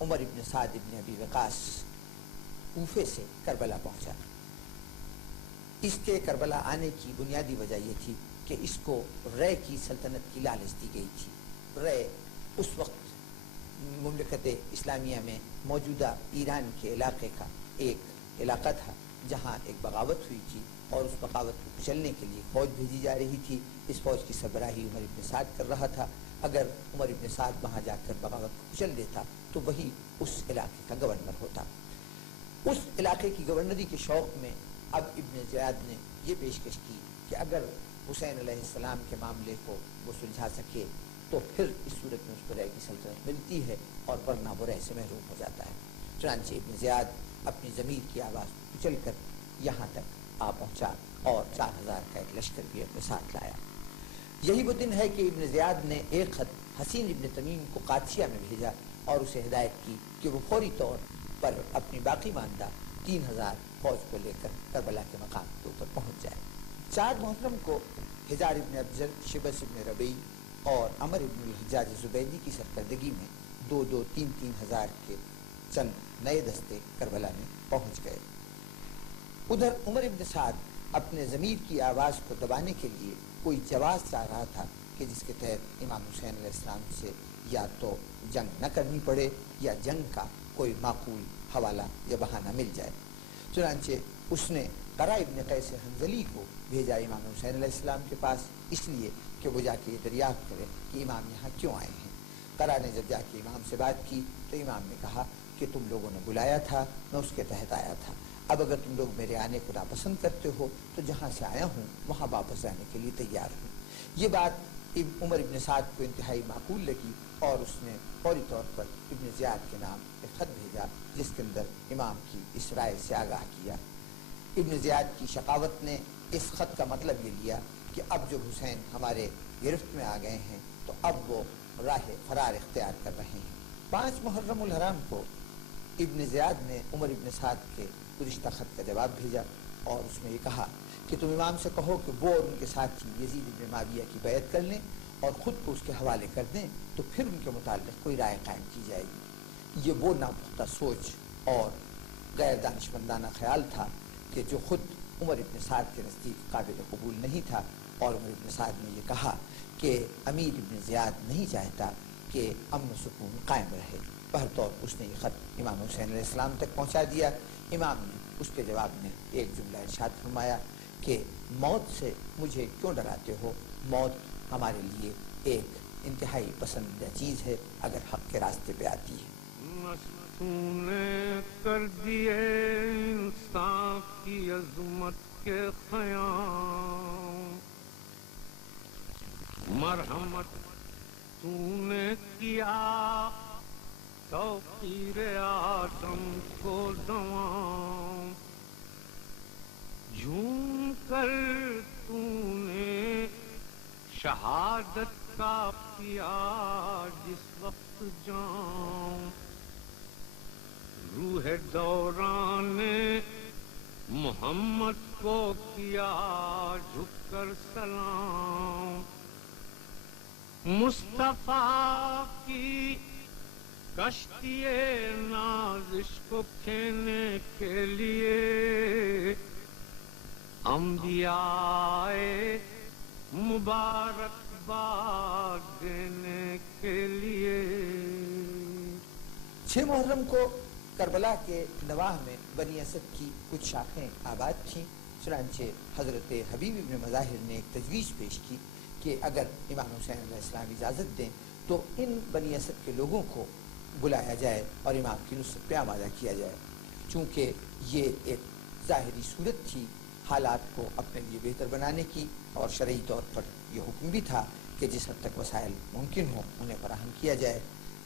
عمر ابن سعد ابن ابی وقاص کوفے سے کربلا پہنچا۔ اس کے کربلا آنے کی بنیادی وجہ یہ تھی کہ اس کو رے کی سلطنت کی لالچ دی گئی تھی۔ رے اس وقت مملکت اسلامیہ میں موجودہ ایران کے علاقے کا ایک علاقہ تھا جہاں ایک بغاوت ہوئی تھی، اور اس بغاوت کو کچلنے کے لیے فوج بھیجی جا رہی تھی۔ اس فوج کی سربراہی عمر ابن سعد کر رہا تھا۔ اگر عمر ابن سعد وہاں جا کر بغاوت کو کچل دیتا تو وہی اس علاقے کا گورنر ہوتا۔ اس علاقے کی گورنری کے شوق میں اب ابن زیاد نے یہ پیشکش کی کہ اگر حسین علیہ السلام کے معاملے کو وہ سلجھا سکے تو پھر اس صورت میں اس کو رے کی سلطنت ملتی ہے، اور ورنہ وہ رے سے محروم ہو جاتا ہے۔ چنانچہ ابن زیاد اپنی ضمیر کی آواز کو کچل کر یہاں تک آ پہنچا اور 4000 کا ایک لشکر بھی اپنے ساتھ لایا۔ یہی وہ دن ہے کہ ابن زیاد نے ایک خط حسین ابن تمیم کو قادسیہ میں بھیجا اور اسے ہدایت کی کہ وہ فوری طور پر اپنی باقی ماندہ 3000 فوج کو لے کر کربلا کے مقام کے اوپر پہنچ جائے۔ 4 محرم کو حجار ابن افضل، شبس ابن ربیع اور عمر ابن الحجاج زبیدی کی سرکردگی میں 2-3 ہزار کے چند نئے دستے کربلا میں پہنچ گئے۔ ادھر عمر ابن سعد اپنے ضمیر کی آواز کو دبانے کے لیے کوئی جواز چاہ رہا تھا کہ جس کے تحت امام حسین علیہ السلام سے یا تو جنگ نہ کرنی پڑے یا جنگ کا کوئی معقول حوالہ یا بہانہ مل جائے۔ چنانچہ اس نے قرہ ابن قیس حنظلی کو بھیجا امام حسین علیہ السلام کے پاس، اس لیے کہ وہ جا کے یہ دریافت کرے کہ امام یہاں کیوں آئے ہیں۔ قرہ نے جب جا کے امام سے بات کی تو امام نے کہا کہ تم لوگوں نے بلایا تھا، میں اس کے تحت آیا تھا۔ اب اگر تم لوگ میرے آنے کو ناپسند کرتے ہو تو جہاں سے آیا ہوں وہاں واپس جانے کے لیے تیار ہوں۔ یہ بات عمر ابن سعد کو انتہائی معقول لگی، اور اس نے فوری طور پر ابن زیاد کے نام ایک خط بھیجا جس کے اندر امام کی اس رائے سے آگاہ کیا۔ ابن زیاد کی شقاوت نے اس خط کا مطلب یہ لیا کہ اب جب حسین ہمارے گرفت میں آ گئے ہیں تو اب وہ راہ فرار اختیار کر رہے ہیں۔ 5 محرم الحرام کو ابن زیاد نے عمر ابن سعد کے گزشتہ خط کا جواب بھیجا، اور اس میں یہ کہا کہ تم امام سے کہو کہ وہ اور ان کے ساتھی یزید ابن معاویہ کی بیعت کر لیں اور خود کو اس کے حوالے کر دیں، تو پھر ان کے متعلق کوئی رائے قائم کی جائے گی۔ یہ وہ ناپختہ سوچ اور غیر دانشمندانہ خیال تھا کہ جو خود عمر ابن سعد کے نزدیک قابل قبول نہیں تھا، اور عمر ابن سعد نے یہ کہا کہ امیر ابن زیاد نہیں چاہتا کہ امن و سکون قائم رہے۔ بہرطور اس نے یہ خط امام حسین علیہ السلام تک پہنچا دیا۔ امام نے اس کے جواب میں ایک جملہ ارشاد فرمایا کہ موت سے مجھے کیوں ڈراتے ہو، موت ہمارے لیے ایک انتہائی پسندیدہ چیز ہے اگر حق کے راستے پہ آتی ہے۔ نے کر دیے انسان کی عظمت کے قیام، مرحمت تو نے کیا توقیر آدم کو دوام، جھوم کر تو نے شہادت کا پیا جس وقت جام، روح دوران محمد کو کیا جھک کر سلام، مصطفیٰ کی کشتی نازش کو کھینے کے لیے انبیاء مبارک باد دینے کے لیے۔ 6 محرم کو کربلا کے نواح میں بنی اسد کی کچھ شاخیں آباد تھیں۔ چنانچہ حضرت حبیب ابن مظاہر نے ایک تجویز پیش کی کہ اگر امام حسین علیہ السلام اجازت دیں تو ان بنی اسد کے لوگوں کو بلایا جائے اور امام کی نصرت پہ آمادہ کیا جائے، چونکہ یہ ایک ظاہری صورت تھی حالات کو اپنے لیے بہتر بنانے کی، اور شرعی طور پر یہ حکم بھی تھا کہ جس حد تک وسائل ممکن ہوں انہیں فراہم کیا جائے۔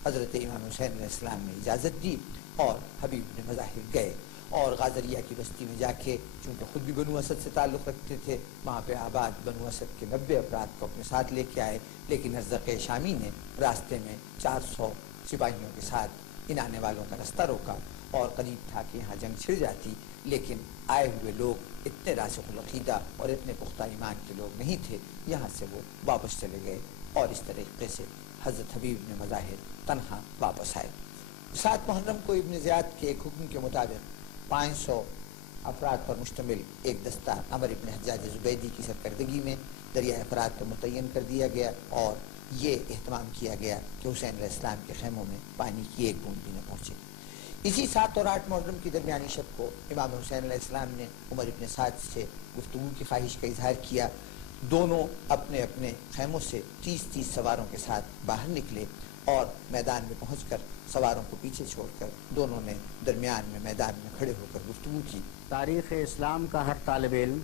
حضرت امام حسین علیہ السلام نے اجازت دی اور حبیب بن مظاہر گئے، اور غازریہ کی بستی میں جا کے چونکہ خود بھی بنو اسد سے تعلق رکھتے تھے، وہاں پہ آباد بنو اسد کے 90 افراد کو اپنے ساتھ لے کے آئے، لیکن ارزق شامی نے راستے میں 400 سپاہیوں کے ساتھ ان آنے والوں کا رستہ روکا، اور قریب تھا کہ یہاں جنگ چھڑ جاتی، لیکن آئے ہوئے لوگ اتنے راسخ العقیدہ اور اتنے پختہ ایمان کے لوگ نہیں تھے، یہاں سے وہ واپس چلے گئے، اور اس طریقے سے حضرت حبیب بن مظاہر تنہا واپس آئے۔ 7 محرم کو ابن زیاد کے ایک حکم کے مطابق 500 افراد پر مشتمل ایک دستہ عمر ابن حجاج زبیدی کی سرکردگی میں دریائے فرات کو متعین کر دیا گیا اور یہ اہتمام کیا گیا کہ حسین علیہ السلام کے خیموں میں پانی کی ایک بوند بھی نہ پہنچے۔ اسی 7 اور 8 محرم کی درمیانی شب کو امام حسین علیہ السلام نے عمر ابن سعد سے گفتگو کی خواہش کا اظہار کیا۔ دونوں اپنے اپنے خیموں سے 30 سواروں کے ساتھ باہر نکلے اور میدان میں پہنچ کر سواروں کو پیچھے چھوڑ کر دونوں نے درمیان میں میدان میں کھڑے ہو کر گفتگو کی۔ تاریخ اسلام کا ہر طالب علم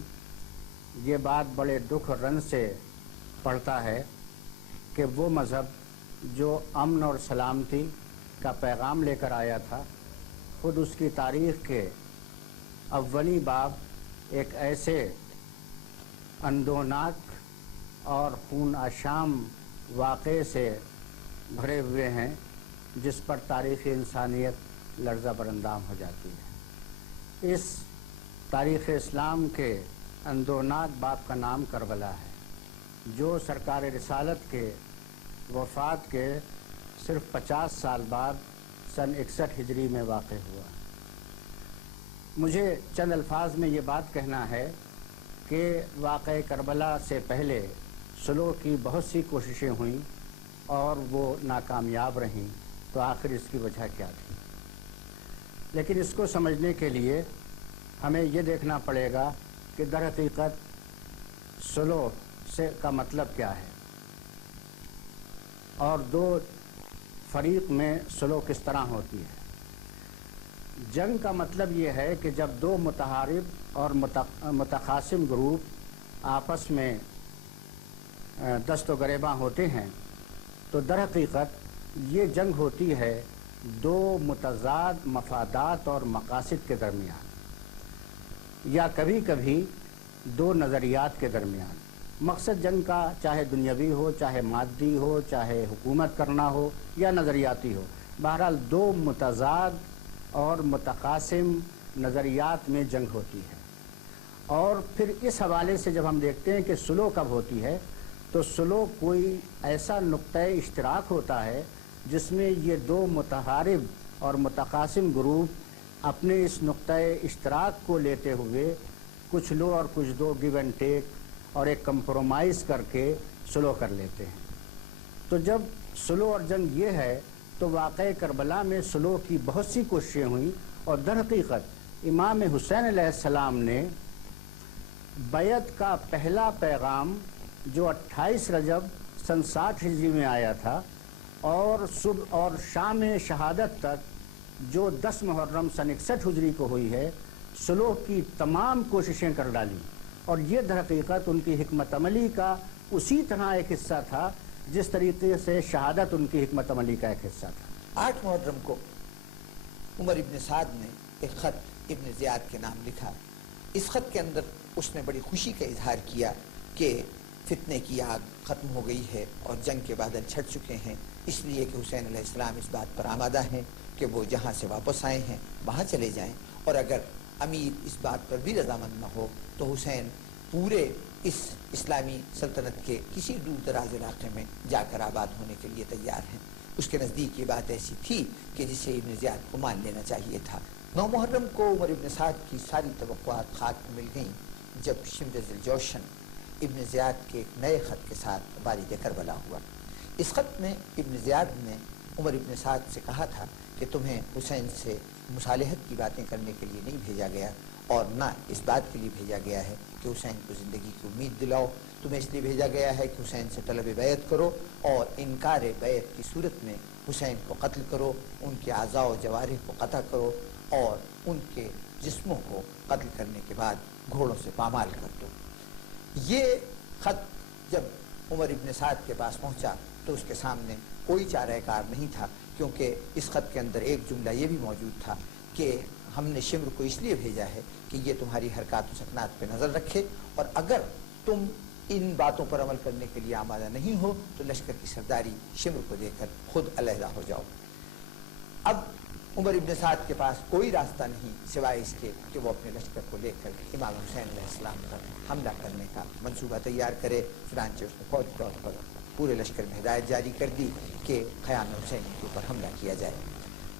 یہ بات بڑے دکھ اور رنج سے پڑھتا ہے کہ وہ مذہب جو امن اور سلامتی کا پیغام لے کر آیا تھا، خود اس کی تاریخ کے اولی باب ایک ایسے اندوناک اور خون آشام واقعے سے بھرے ہوئے ہیں جس پر تاریخ انسانیت لرزہ برندام ہو جاتی ہے۔ اس تاریخ اسلام کے اندوناک باب کا نام کربلا ہے، جو سرکار رسالت کے وفات کے صرف 50 سال بعد سن 61 ہجری میں واقع ہوا۔ مجھے چند الفاظ میں یہ بات کہنا ہے کہ واقعہ کربلا سے پہلے صلح کی بہت سی کوششیں ہوئیں اور وہ ناکامیاب رہیں، تو آخر اس کی وجہ کیا تھی؟ لیکن اس کو سمجھنے کے لیے ہمیں یہ دیکھنا پڑے گا کہ در حقیقت صلح کا مطلب کیا ہے اور دو فریق میں صلح کس طرح ہوتی ہے۔ جنگ کا مطلب یہ ہے کہ جب دو متحارب اور متخاصم گروپ آپس میں دست و گریباں ہوتے ہیں تو در حقیقت یہ جنگ ہوتی ہے دو متضاد مفادات اور مقاصد کے درمیان، یا کبھی کبھی دو نظریات کے درمیان۔ مقصد جنگ کا چاہے دنیاوی ہو، چاہے مادی ہو، چاہے حکومت کرنا ہو یا نظریاتی ہو، بہرحال دو متضاد اور متقاسم نظریات میں جنگ ہوتی ہے۔ اور پھر اس حوالے سے جب ہم دیکھتے ہیں کہ صلح کب ہوتی ہے تو صلح کوئی ایسا نقطۂ اشتراک ہوتا ہے جس میں یہ دو متحارب اور متقاسم گروپ اپنے اس نقطۂ اشتراک کو لیتے ہوئے کچھ لو اور کچھ دو گیو اینڈ ٹیک اور ایک کمپرومائز کر کے صلح کر لیتے ہیں۔ تو جب صلح اور جنگ یہ ہے تو واقعہ کربلا میں صلح کی بہت سی کوششیں ہوئیں اور در حقیقت امام حسین علیہ السلام نے بیعت کا پہلا پیغام جو 28 رجب سن 60 ہجری میں آیا تھا اور صبح اور شام شہادت تک جو 10 محرم سن 61 ہجری کو ہوئی ہے، صلح کی تمام کوششیں کر ڈالیں، اور یہ در حقیقت ان کی حکمت عملی کا اسی طرح ایک حصہ تھا جس طریقے سے شہادت ان کی حکمت عملی کا ایک حصہ تھا۔ 8 محرم کو عمر ابن سعد نے ایک خط ابن زیاد کے نام لکھا۔ اس خط کے اندر اس نے بڑی خوشی کا اظہار کیا کہ فتنے کی آگ ختم ہو گئی ہے اور جنگ کے بادل چھٹ چکے ہیں، اس لیے کہ حسین علیہ السلام اس بات پر آمادہ ہیں کہ وہ جہاں سے واپس آئے ہیں وہاں چلے جائیں، اور اگر امیر اس بات پر بھی رضامند نہ ہو تو حسین پورے اس اسلامی سلطنت کے کسی دور دراز علاقے میں جا کر آباد ہونے کے لیے تیار ہیں۔ اس کے نزدیک یہ بات ایسی تھی کہ جسے ابن زیاد کو مان لینا چاہیے تھا۔ 9 محرم کو عمر ابن سعد کی ساری توقعات خاک میں مل گئیں جب شمر ذوالجوشن ابن زیاد کے ایک نئے خط کے ساتھ وارد کربلا ہوا۔ اس خط میں ابن زیاد نے عمر ابن سعد سے کہا تھا کہ تمہیں حسین سے مصالحت کی باتیں کرنے کے لیے نہیں بھیجا گیا اور نہ اس بات کے لیے بھیجا گیا ہے کہ حسین کو زندگی کی امید دلاؤ، تمہیں اس لیے بھیجا گیا ہے کہ حسین سے طلب بیعت کرو اور انکار بیعت کی صورت میں حسین کو قتل کرو، ان کے اعضاء و جوارح کو قطع کرو اور ان کے جسموں کو قتل کرنے کے بعد گھوڑوں سے پامال کر دو۔ یہ خط جب عمر ابن سعد کے پاس پہنچا تو اس کے سامنے کوئی چارہ کار نہیں تھا، کیونکہ اس خط کے اندر ایک جملہ یہ بھی موجود تھا کہ ہم نے شمر کو اس لیے بھیجا ہے کہ یہ تمہاری حرکات و سکنات پہ نظر رکھے، اور اگر تم ان باتوں پر عمل کرنے کے لیے آمادہ نہیں ہو تو لشکر کی سرداری شمر کو دے کر خود علیحدہ ہو جاؤ۔ اب عمر ابن سعد کے پاس کوئی راستہ نہیں سوائے اس کے کہ وہ اپنے لشکر کو لے کر امام حسین علیہ السلام پر حملہ کرنے کا منصوبہ تیار کرے۔ چنانچہ اس نے فوج کے طور پر پورے لشکر میں ہدایت جاری کر دی کہ خیام حسین کے اوپر حملہ کیا جائے۔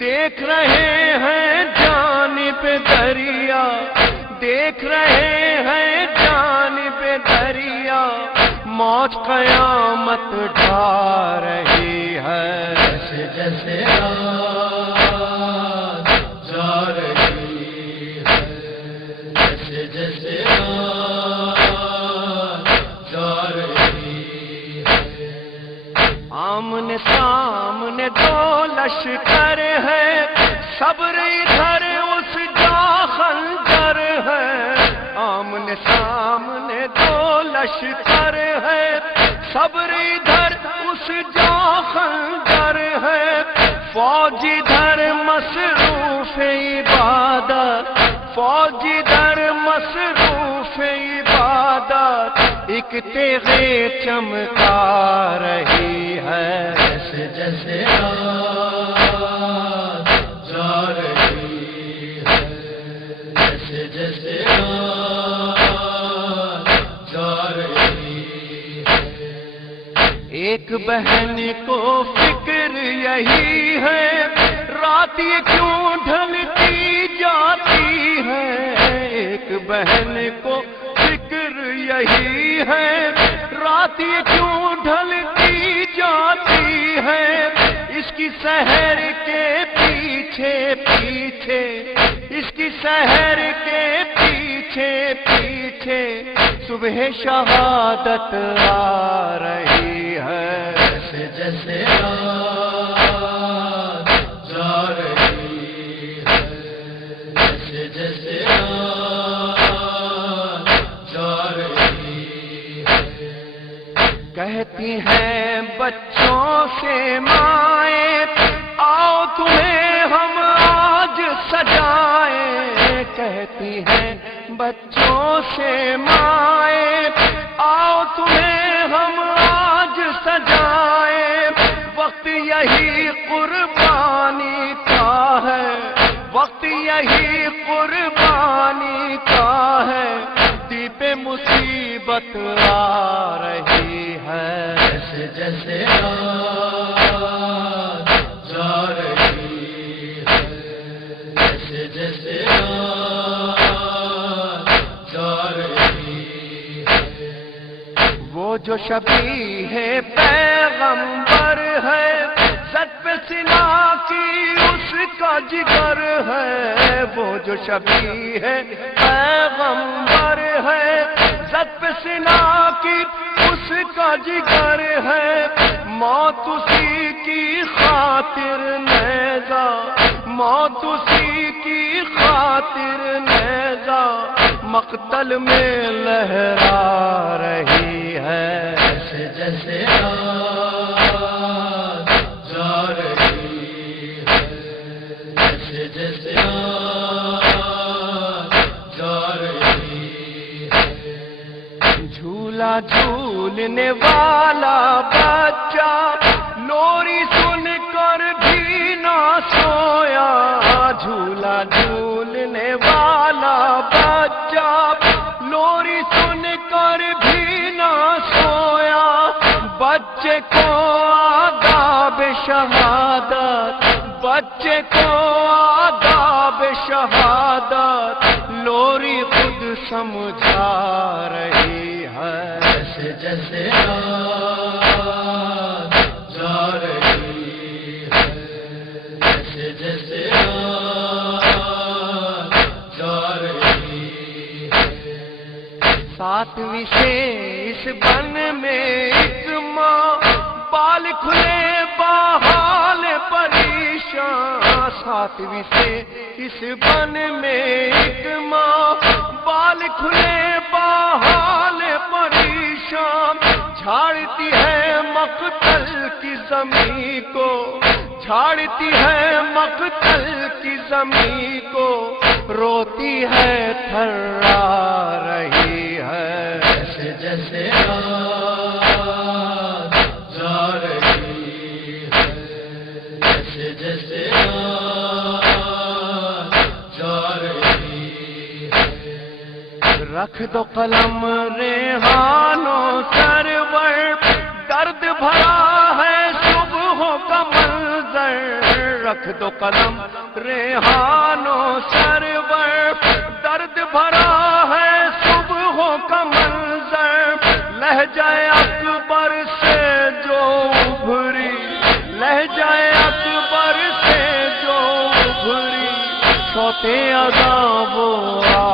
دیکھ رہے ہیں جانب دریا، دیکھ رہے ہیں جانب دریا، موج قیامت ڈھا رہی ہے، جیسے جیسے رات جا رہی ہے، جیسے جیسے رات جا رہی ہے۔ آمنے سامنے دو لشکر ہے، صبر ادھر اس جا خنجر ہے، آمنے سامنے دو لشکر ہے، صبر ادھر اس جا خنجر ہے، فوج ادھر مصروف عبادت، فوج ادھر مصروف عبادت، ایک تیغے چمکا رہی ہے، جیسے جیسے رات جا رہی ہے، جیسے جیسے رات جا رہی ہے۔ ایک بہن کو فکر یہی ہے، رات یہ کیوں ڈھلتی جاتی ہے، ایک بہن کو فکر یہی ہے، رات یہ کیوں ڈھلتی جاتی ہے، اس کی سحر کے پیچھے پیچھے، اس کی سحر کے پیچھے پیچھے صبح شہادت آ رہی ہے، جیسے جیسے رات جا رہی ہے، جیسے جیسے رات جا رہی ہے۔ کہتی ہیں بچوں سے مائیں، آؤ تمہیں ہم آج سجائیں، کہتی ہیں بچوں سے مائیں، آؤ تمہیں ہم آج سجائیں، وقت یہی قربانی کا ہے، وقت یہی قربانی کا ہے، دی پہ مصیبت آ رہی ہے، جیسے جیسے رات جا رہی ہے، جیسے جیسے رات جا رہی ہے۔ وہ جو شبیہ پیغمبر ہے، سر پہ سنا کی اس کا جگر ہے، وہ جو شبیہ پیغمبر ہے، سر پہ سنا کی اس کا جگر ہے، موت اسی کی خاطر نیزہ، موت اسی کی خاطر نیزہ مقتل میں لہرا رہی ہے، جیسے جیسے رات جا رہی ہے، جیسے جیسے رات جا رہی ہے۔ جھولا جھولنے والا بچہ لوری سن کر بھی نہ سویا، جھولا جھولنے والا بچہ لوری سن کر بھی نہ سویا، بچے کو آداب شہادت، بچے کو آداب شہادت لوری خود سمجھا رہی ہے، جیسے جیسے رات جا رہی ہے، جیسے جیسے رات جا رہی ہے۔ ساتویں سے اس بن میں ایک ماں، بال کھلے بحال پریشان، ساتویں سے اس بن میں ایک ماں، بال کھلے بحال پریشان، جھاڑتی ہے مقتل کی زمین کو، جھاڑتی ہے مقتل کی زمین کو، روتی ہے تھرا رہی ہے، جیسے جیسے رات جا رہی ہے، جیسے جیسے رات جا رہی ہے۔ رکھ دو قلم ریحانوں سرور، درد بھرا ہے صبحوں کا منظر، رکھ دو دو قلم ریحان و سرور، درد بھرا ہے صبح کا منظر، لہجہ اکبر سے جو ابھری، لہجہ اکبر سے جو ابھری، سوتے عذاب و